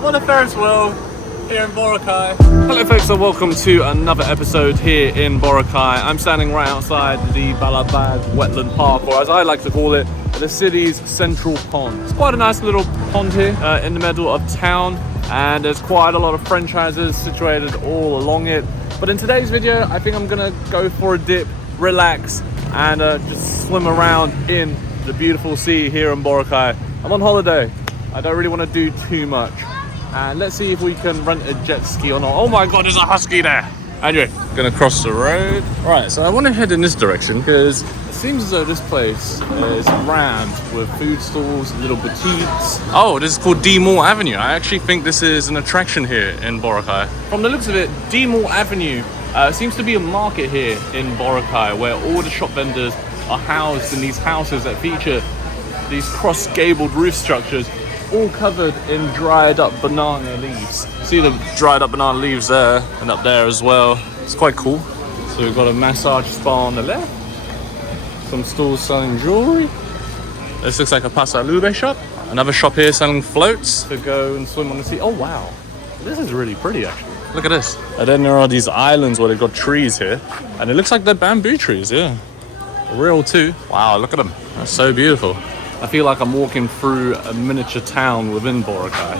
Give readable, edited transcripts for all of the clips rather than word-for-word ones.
I'm on a Ferris wheel here in Boracay. Hello folks, and welcome to another episode here in Boracay. I'm standing right outside the Balabag Wetland Park, or as I like to call it, the city's central pond. It's quite a nice little pond here in the middle of town, and there's quite a lot of franchises situated all along it. But in today's video, I think I'm gonna go for a dip, relax, and just swim around in the beautiful sea here in Boracay. I'm on holiday. I don't really want to do too much. And let's see if we can rent a jet ski or not. Oh my god, there's a husky there. Anyway, gonna cross the road. Alright, so I want to head in this direction because it seems as though this place is rammed with food stalls, little boutiques. Oh, this is called D Mall Avenue. I actually think this is an attraction here in Boracay. From the looks of it, D Mall Avenue seems to be a market here in Boracay where all the shop vendors are housed in these houses that feature these cross-gabled roof structures, all covered in dried up banana leaves. See the dried up banana leaves there and up there as well. It's quite cool. So we've got a massage spa on the left, some stalls selling jewelry. This looks like a Pasalube shop. Another shop here selling floats to go and swim on the sea. Oh wow, this is really pretty actually. Look at this. And then there are these islands where they've got trees here, and it looks like they're bamboo trees, yeah. Real too. Wow, look at them. That's so beautiful. I feel like I'm walking through a miniature town within Boracay.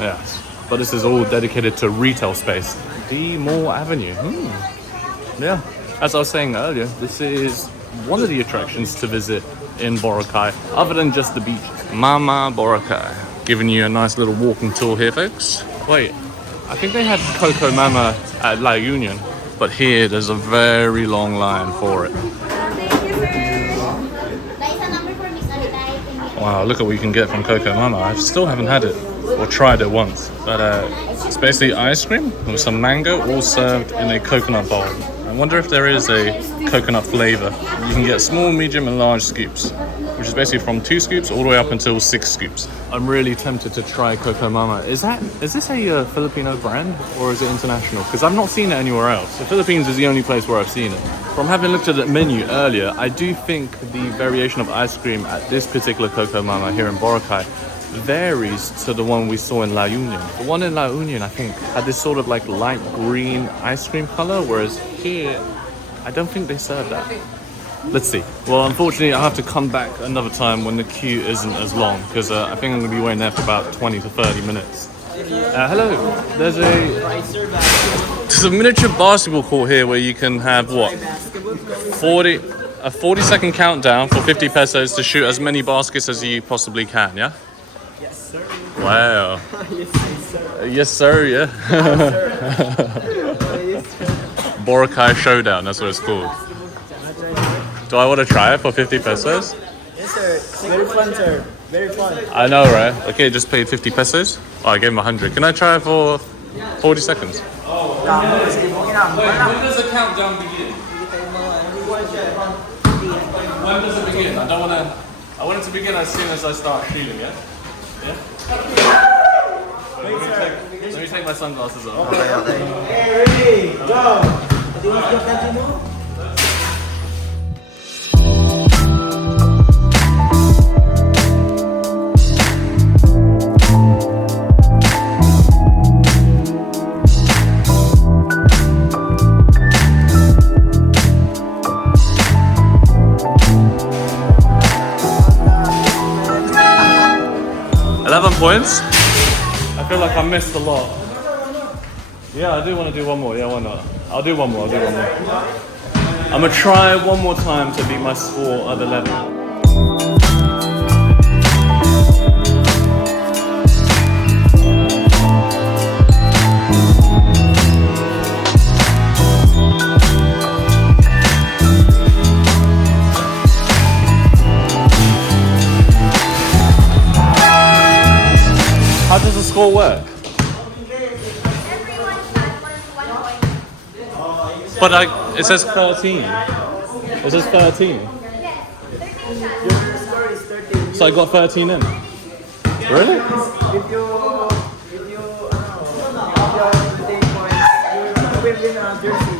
Yes, but this is all dedicated to retail space. D Mall Avenue. Yeah, as I was saying earlier, this is one of the attractions to visit in Boracay, other than just the beach. Mama Boracay. Giving you a nice little walking tour here, folks. Wait, I think they had Coco Mama at La Union, but here there's a very long line for it. Wow, look at what you can get from Coco Mama. I still haven't had it or tried it once, but it's basically ice cream with some mango, all served in a coconut bowl. I wonder if there is a coconut flavor. You can get small, medium, and large scoops, which is basically from 2 scoops all the way up until 6 scoops. I'm really tempted to try Coco Mama. Is this a Filipino brand or is it international? Because I've not seen it anywhere else. The Philippines is the only place where I've seen it. From having looked at the menu earlier, I do think the variation of ice cream at this particular Coco Mama here in Boracay varies to the one we saw in La Union. The one in La Union, I think, had this sort of like light green ice cream color, whereas here, I don't think they serve that. Let's see. Well, unfortunately, I'll have to come back another time when the queue isn't as long, because I think I'm going to be waiting there for about 20 to 30 minutes. Hello. There's a miniature basketball court here where you can have, what, a 40-second countdown for 50 pesos to shoot as many baskets as you possibly can, yeah? Yes, sir. Wow. Yes, sir. Yes, sir, yeah. Yes, sir. Boracay Showdown, that's what it's called. Do I want to try it for 50 pesos? Yes, sir. Very fun, sir. Very fun. I know, right? Okay, just paid 50 pesos. Oh, I gave him 100. Can I try it for 40 seconds? When does the countdown begin? When does it begin? I want it to begin as soon as I start shooting, yeah? Yeah? Let me take my sunglasses off. Okay. Ready, go! 11 points. I feel like I missed a lot. Yeah, I do want to do one more. Yeah, why not? I'll do one more. I'm going to try one more time to beat my score of 11. How does the score work? But it says 13. It says 13. Your score is 13. So I got 13 in. Really? If you take points, you will win a jersey.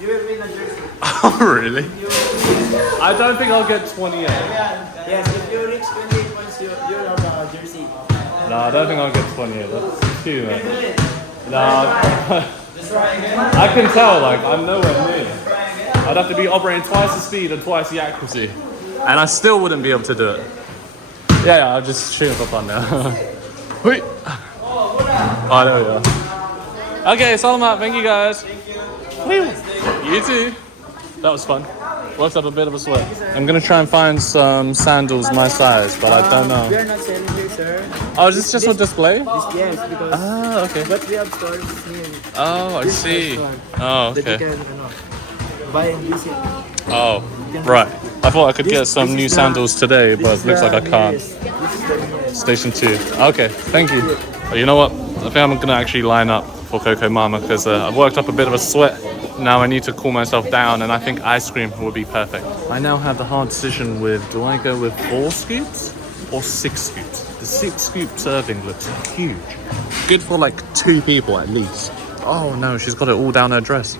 You will win a jersey. Oh, really? I don't think I'll get 28. Yes, if you reach 28 points, you'll have a jersey. No, I don't think I'll get 28. That's too much. No, I can tell, like, I'm nowhere near. I'd have to be operating twice the speed and twice the accuracy. And I still wouldn't be able to do it. Yeah, I'll just shoot for fun now. Wait. Oh, there we go. Okay, Salamat, thank you guys. You too. That was fun. Worked up a bit of a sweat. I'm gonna try and find some sandals my size, but I don't know. We are not selling here, sir. Oh, is this just for display? Yes, because. Okay. But we have stores here. Oh, I see. Oh, okay. That you can, buy and visit. Oh, right. I thought I could get some new sandals today, but it looks like I can't. This is the Station 2. Okay, thank you. Oh, you know what? I think I'm gonna actually line up for Coco Mama because I've worked up a bit of a sweat. Now I need to cool myself down, and I think ice cream would be perfect. I now have the hard decision with, do I go with 4 scoops or 6 scoops? The 6 scoop serving looks huge. Good for like 2 people at least. Oh no, she's got it all down her dress.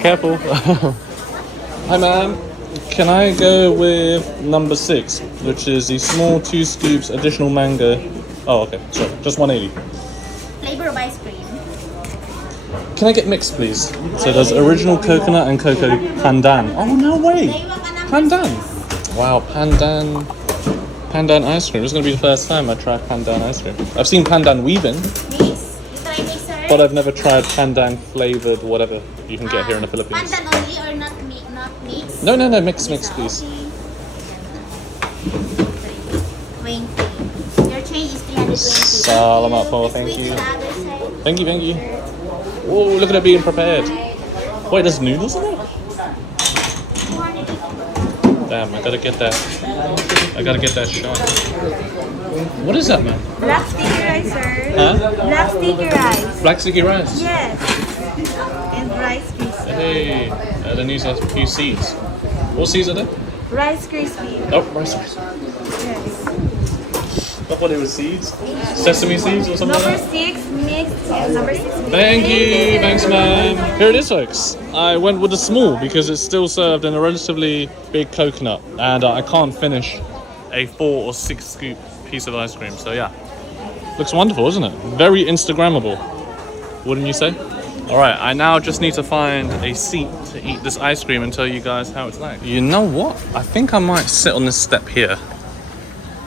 Careful. Hi ma'am. Can I go with number 6, which is the small 2 scoops additional mango? Oh, okay. Sorry, just 180. Flavor of ice cream. Can I get mixed, please? So there's original coconut and cocoa pandan. Oh no way! Pandan. Wow, pandan ice cream. This is gonna be the first time I try pandan ice cream. I've seen pandan weaving, Mix. You try mixer. but I've never tried pandan flavored whatever you can get here in the Philippines. Pandan only or not mix? No, mix, please. 20. Your change is 320. Salamat po, thank Switch you. to the other side. Thank you. Oh, look at it being prepared. Wait, there's noodles in it? Damn, I gotta get that shot. What is that, man? Black sticky rice, sir. Huh? Black sticky rice. Black sticky rice. Yes. And rice crispy. Hey, there needs a few seeds. What seeds are there? Rice crispy. Oh, rice seeds. Yes. I thought it was seeds. Sesame seeds or something Number like that? 6 mixed and number 6 mixed. Thank you. Thanks, ma'am. Here it is, folks. I went with the small because it's still served in a relatively big coconut, and I can't finish a 4 or 6 scoop piece of ice cream. So yeah, looks wonderful, isn't it? Very Instagrammable, wouldn't you say? All right, I now just need to find a seat to eat this ice cream and tell you guys how it's like. You know what? I think I might sit on this step here.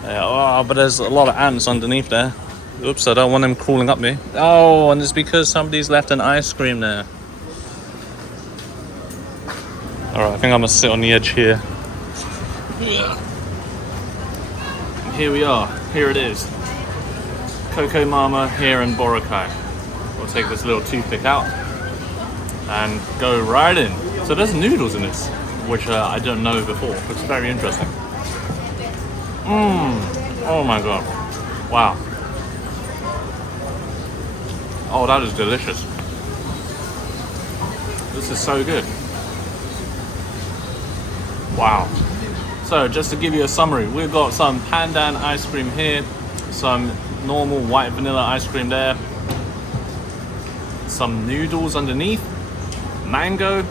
Yeah, but there's a lot of ants underneath there. Oops, I don't want them crawling up me. Oh, and it's because somebody's left an ice cream there. All right, I think I'm gonna sit on the edge here. Here we are. Here it is. Coco Mama here in Boracay. We'll take this little toothpick out and go right in. So there's noodles in this, which I don't know before. It's very interesting. Oh my god. Wow. Oh, that is delicious. This is so good. Wow. So just to give you a summary, we've got some pandan ice cream here, some normal white vanilla ice cream there, some noodles underneath, mango,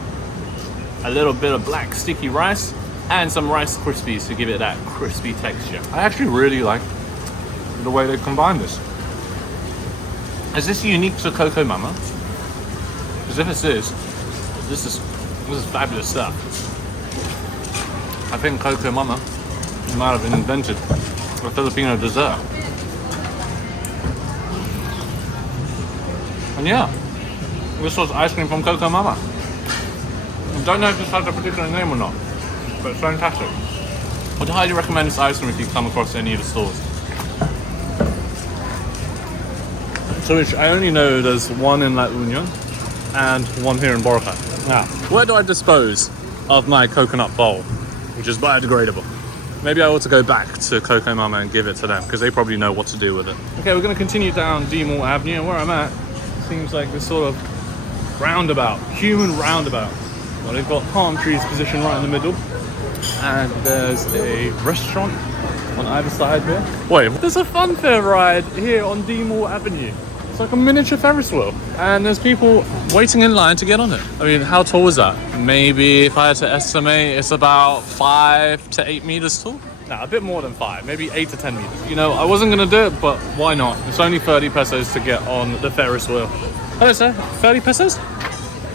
a little bit of black sticky rice, and some Rice Krispies to give it that crispy texture. I actually really like the way they combine this. Is this unique to Coco Mama? Because if it is, this is fabulous stuff. I think Coco Mama might have invented a Filipino dessert. And yeah, this was ice cream from Coco Mama. I don't know if this has a particular name or not, but it's fantastic. I would highly recommend this ice cream if you come across any of the stores. So which I only know there's one in La Union and one here in Boracay. Now, where do I dispose of my coconut bowl, which is biodegradable? Maybe I ought to go back to Coco Mama and give it to them because they probably know what to do with it. Okay, we're going to continue down Demall Avenue, and where I'm at seems like this sort of roundabout, human roundabout. Well, they've got palm trees positioned right in the middle, and there's a restaurant on either side here. Wait, there's a funfair ride here on Demall Avenue. It's like a miniature Ferris wheel, and there's people waiting in line to get on it. I mean, how tall is that? Maybe if I had to estimate, it's about 5 to 8 meters tall. No, a bit more than 5, maybe 8 to 10 meters. You know, I wasn't gonna do it, but why not? It's only 30 pesos to get on the Ferris wheel. Hello, sir. 30 pesos?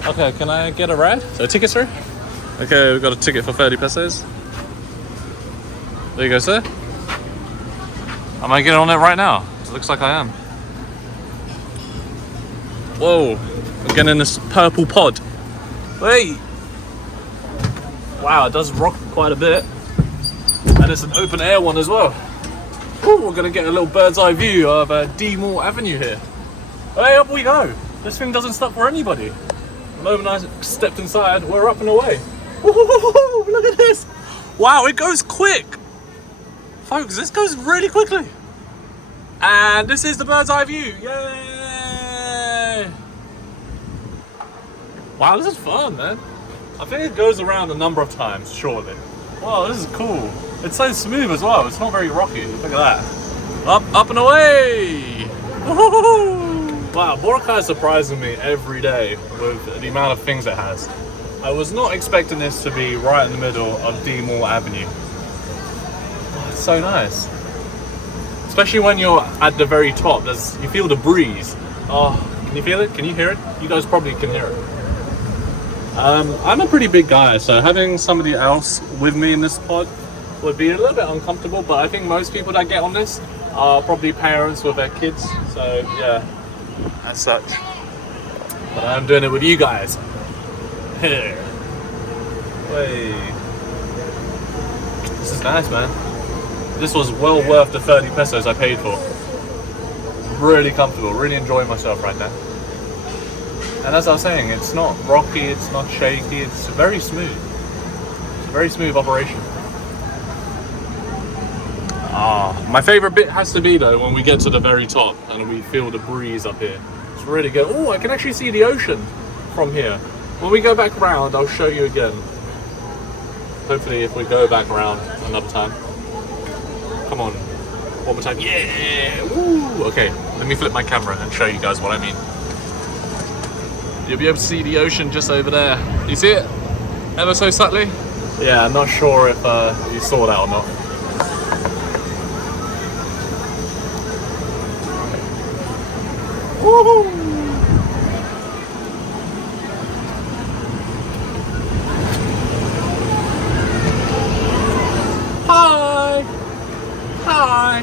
Okay, can I get a ride? So, a ticket, sir? Okay, we've got a ticket for 30 pesos. There you go, sir. Am I getting on it right now? It looks like I am. Whoa, I'm getting in this purple pod. Wait. Wow, it does rock quite a bit. And it's an open air one as well. Ooh, we're gonna get a little bird's eye view of D Mall Avenue here. Hey, up we go. This thing doesn't stop for anybody. The moment I stepped inside, we're up and away. Woo, look at this. Wow, it goes quick. Folks, this goes really quickly. And this is the bird's eye view. Yay! Wow, this is fun, man. I think it goes around a number of times, surely. Wow, this is cool. It's so smooth as well. It's not very rocky. Look at that. Up and away! Wow, Boracay is surprising me every day with the amount of things it has. I was not expecting this to be right in the middle of D Mall Avenue. Oh, it's so nice. Especially when you're at the very top, you feel the breeze. Oh, can you feel it? Can you hear it? You guys probably can hear it. I'm a pretty big guy, so having somebody else with me in this pod would be a little bit uncomfortable, but I think most people that get on this are probably parents with their kids, so yeah, as such. But I'm doing it with you guys. Here. Wait. This is nice, man. This was well worth the 30 pesos I paid for. Really comfortable, really enjoying myself right now. And as I was saying, it's not rocky, it's not shaky, it's very smooth. It's a very smooth operation. My favorite bit has to be though when we get to the very top and we feel the breeze up here. It's really good. Oh, I can actually see the ocean from here. When we go back around, I'll show you again. Hopefully if we go back around another time. Come on, one more time. Yeah! Woo! Okay, let me flip my camera and show you guys what I mean. You'll be able to see the ocean just over there. You see it? Ever so subtly? Yeah, I'm not sure if you saw that or not. Woohoo! Hi! Hi!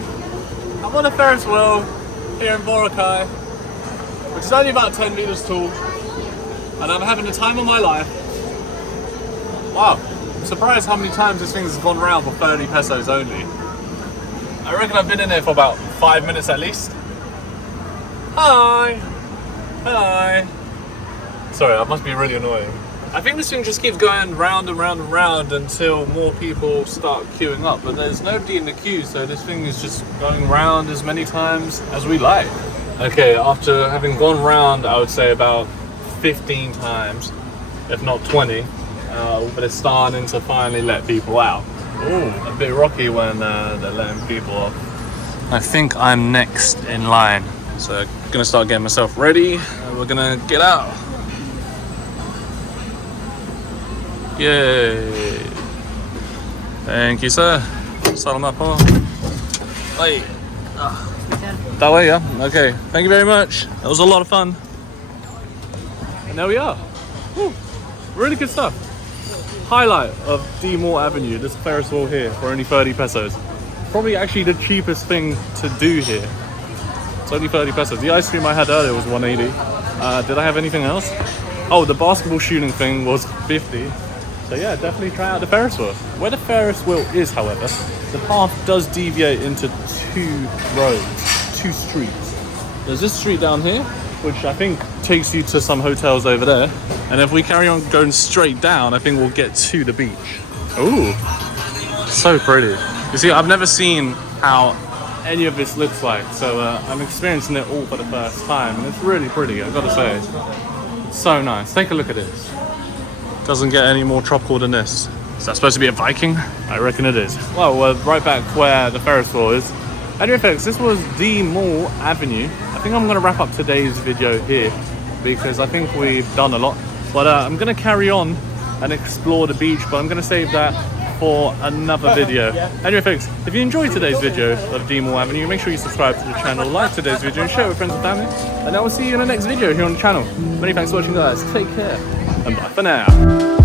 I'm on a Ferris wheel here in Boracay, which is only about 10 meters tall. And I'm having the time of my life. Wow, I'm surprised how many times this thing has gone around for 30 pesos only. I reckon I've been in there for about 5 minutes at least. Hi! Hi! Sorry, that must be really annoying. I think this thing just keeps going round and round and round until more people start queuing up, but there's nobody in the queue, so this thing is just going round as many times as we like. Okay, after having gone round, I would say about 15 times, if not 20, but it's starting to finally let people out. Ooh, a bit rocky when they're letting people off. I think I'm next in line, so I'm gonna start getting myself ready and we're gonna get out. Yay! Thank you, sir. Salamat po. Wait. That way, yeah? Okay, thank you very much. That was a lot of fun. And there we are. Woo. Really good stuff. Highlight of D Mall Avenue, this Ferris wheel here for only 30 pesos. Probably actually the cheapest thing to do here. It's only 30 pesos. The ice cream I had earlier was 180. Did I have anything else? Oh, the basketball shooting thing was 50. So yeah, definitely try out the Ferris wheel. Where the Ferris wheel is, however, the path does deviate into 2 roads, 2 streets. There's this street down here, which I think takes you to some hotels over there. And if we carry on going straight down, I think we'll get to the beach. Ooh, so pretty. You see, I've never seen how any of this looks like, so I'm experiencing it all for the first time, and it's really pretty, I've got to say. It's so nice. Take a look at this. Doesn't get any more tropical than this. Is that supposed to be a Viking? I reckon it is. Well, we're right back where the Ferris wheel is. Anyway, folks, this was D Mall Avenue. I think I'm gonna wrap up today's video here because I think we've done a lot. But I'm gonna carry on and explore the beach, but I'm gonna save that for another video. Anyway folks, if you enjoyed today's video of Demel Avenue, make sure you subscribe to the channel, like today's video, and share it with friends and family. And I will see you in the next video here on the channel. Many thanks for watching guys, take care, and bye for now.